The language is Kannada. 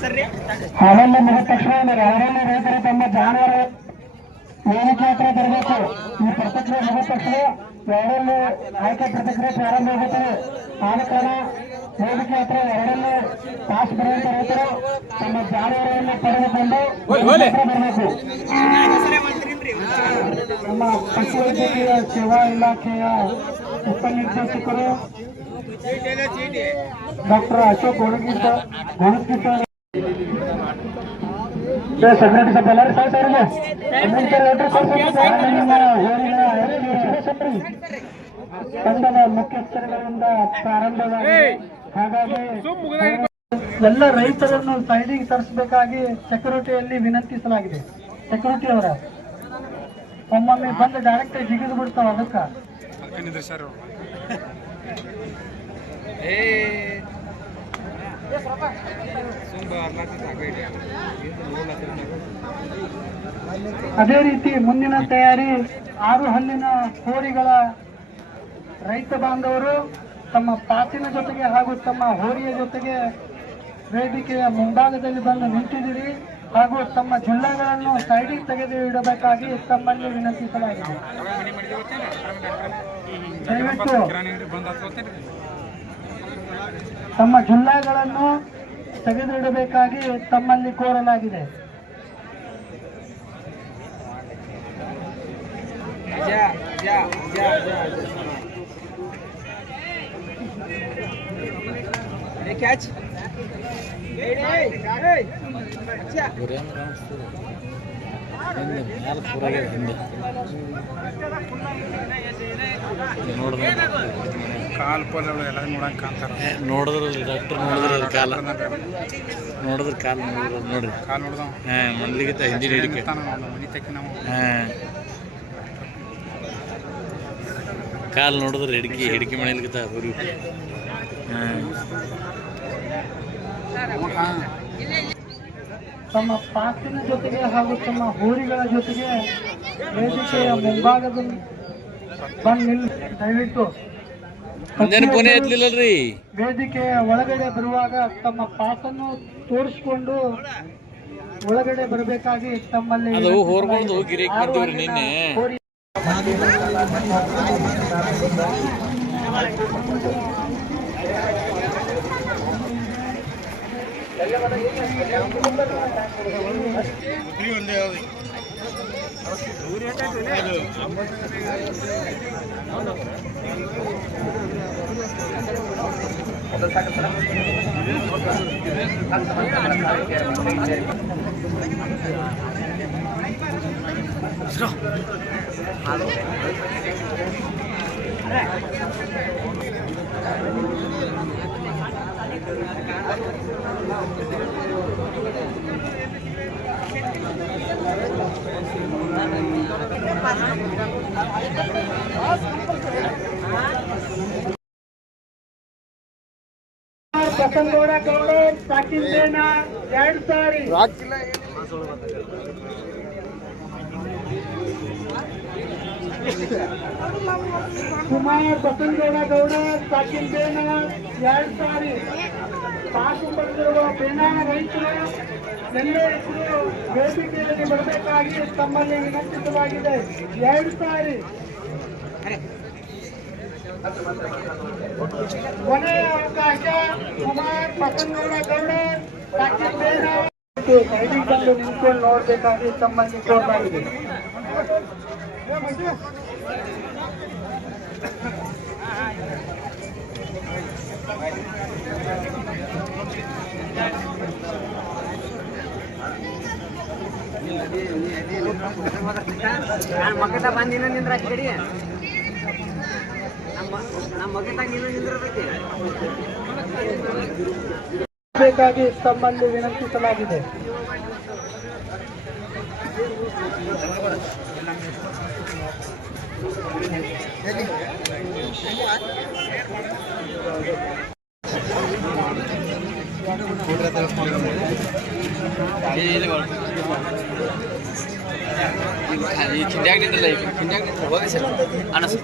ಅವೆಲ್ಲ ಮುಗಿದ ತಕ್ಷಣ ಯಾರನ್ನ ರೈತರು ತಮ್ಮ ಜಾನುವಾರು ವೇದಿಕೆ ಹತ್ರ ಬರಬೇಕು. ಈ ಪ್ರತಿಕ್ರಿಯೆ ಮುಗಿದ ತಕ್ಷಣ ಎರಡಲ್ಲಿ ಆಯ್ಕೆ ಪ್ರತಿಕ್ರಿಯೆ ಪ್ರಾರಂಭ ಆಗುತ್ತದೆ. ಆದ ಕಾರಣ ವೇದಿಕೆ ಹತ್ರ ಎರಡಲ್ಲಿ ಪಾಸ್ ಬರುವಂತ ರೈತರು ತಮ್ಮ ಜಾನುವಾರುಗಳನ್ನು ಪಡೆದುಕೊಂಡು ಬರಬೇಕು. ನಮ್ಮ ಪಶುವೈದ್ಯಕೀಯ ಸೇವಾ ಇಲಾಖೆಯ ಉಪನಿರ್ದೇಶಕರು ಡಾಕ್ಟರ್ ಅಶೋಕ್ ಗೋಣಗಿ ಸರ್ ಸೆಕ್ರೆಟರಿ ಸಭೆ ಎಲ್ಲರೂ ತಂಡದ ಮುಖ್ಯಸ್ಥರುಗಳಿಂದ ಪ್ರಾರಂಭವಾಗಿದೆ. ಹಾಗಾಗಿ ಎಲ್ಲ ರೈತರನ್ನು ಸೈಡಿಗೆ ತರಿಸಬೇಕಾಗಿ ಸೆಕ್ಯೂರಿಟಿಯಲ್ಲಿ ವಿನಂತಿಸಲಾಗಿದೆ. ಸೆಕ್ಯೂರಿಟಿ ಅವರ ಒಮ್ಮೊಮ್ಮೆ ಬಂದು ಡೈರೆಕ್ಟ್ ಜಿಗಿದು ಬಿಡ್ತಾವ. ಅದಕ್ಕೆ ಅದೇ ರೀತಿ ಮುಂದಿನ ತಯಾರಿ 6 ಹಲ್ಲಿನ ಹೋರಿಗಳ ರೈತ ಬಾಂಧವರು ತಮ್ಮ ಪಾಸಿನ ಜೊತೆಗೆ ಹಾಗೂ ತಮ್ಮ ಹೋರಿಯ ಜೊತೆಗೆ ವೇದಿಕೆಯ ಮುಂಭಾಗದಲ್ಲಿ ಬಂದು ನಿಂತಿದ್ದೀರಿ. ಹಾಗೂ ತಮ್ಮ ಜಿಲ್ಲೆಗಳನ್ನು ಸೈಡಿಗೆ ತೆಗೆದು ಇಡಬೇಕಾಗಿ ತಮ್ಮಲ್ಲಿ ವಿನಂತಿಸಲಾಗಿದೆ. ದಯವಿಟ್ಟು ತಮ್ಮ ಜಿಲ್ಲೆಗಳನ್ನು ತೆಗೆದಿಡಬೇಕಾಗಿ ತಮ್ಮಲ್ಲಿ ಕೋರಲಾಗಿದೆ. ಕಾಲ್ ಪೋಲಗಳು ಎಲ್ಲ ನೋಡಂಗೆ ಕಾಣ್ತಾರೆ. ನೋಡಿದ್ರಲ್ಲಿ ಡಾಕ್ಟರ್ ನೋಡಿದ್ರಲ್ಲಿ ಕಾಲ ನೋಡಿದ್ರೆ ಕಾಲು ನೋಡ್ರಿ ಕಾಲ್ ನೋಡ್ದ ಮಂಡ್ಲಿಗಿತ್ತ ಹಿಂದಿನ ಹಿಡಿಕೆ ಕಾಲು ನೋಡಿದ್ರೆ ಹಿಡಿಕೆ ಮನೆಯಲ್ಲಿಗಿತ್ತ ಹುರಿ ತಮ್ಮ ಪಾಸಿನ ಜೊತೆಗೆ ಹಾಗೂ ತಮ್ಮ ಹೋರಿಗಳ ಜೊತೆಗೆ ವೇದಿಕೆಯ ಮುಂಭಾಗದಲ್ಲಿ ಬಂದು ದಯವಿಟ್ಟು ವೇದಿಕೆಯ ಒಳಗಡೆ ಬರುವಾಗ ತಮ್ಮ ಪಾಸನ್ನು ತೋರಿಸಿಕೊಂಡು ಒಳಗಡೆ ಬರಬೇಕಾಗಿ ತಮ್ಮಲ್ಲಿ ನಿನ್ನೆ ಬಸನಗೌಡ ಗೌಡ ಸಾಕಿಂದೇನ 2 ಸಾರಿ ಕುಮಾರ್ ಬಸನಗೌಡ ಗೌಡ ಸಾಕಿಂದೇನ 2 ಸಾರಿ ಪಾಸು ಪಡೆದಿರುವ ಬೇನಾ ರೈತರು ಎಲ್ಲ ಹೆಸರು ವೇದಿಕೆಯಲ್ಲಿ ಬರಬೇಕಾಗಿ ತಮ್ಮಲ್ಲಿ ವಿನಂತಿಸಲಾಗಿದೆ. 2 ಸಾರಿ ಕೊನೆಯ ಅವಕಾಶ ಕುಮಾರ್ ಬಸನಗೌಡ ಗೌಡ ಸಾಕಿಂದೇನ ಸೈಡಿಗೆ ಬಂದು ನಿಂತ್ಕೊಂಡು ನೋಡಬೇಕಾಗಿ ತಮ್ಮಲ್ಲಿ ಕೋರಲಾಗಿದೆ. ಮಗತ ಬಂದಿನ ನಿಂದ್ರ ಕಡಿ ನಮ್ಮ ಮಗತ ನೀನು ನಿಂದಿರಬೇಕು ಬೇಕಾಗಿ ತಮ್ಮಲ್ಲಿ ವಿನಂತಿಸಲಾಗಿದೆ. ಈ ಕಿಂಡ್ಯಾಗ ನಿಂದ್ರಲ್ಲ ಕಿಂಡ್ಯಾಗ ನಿಂದ್ರ ಹೋಗಿ ಸರ್ ಅನಸ್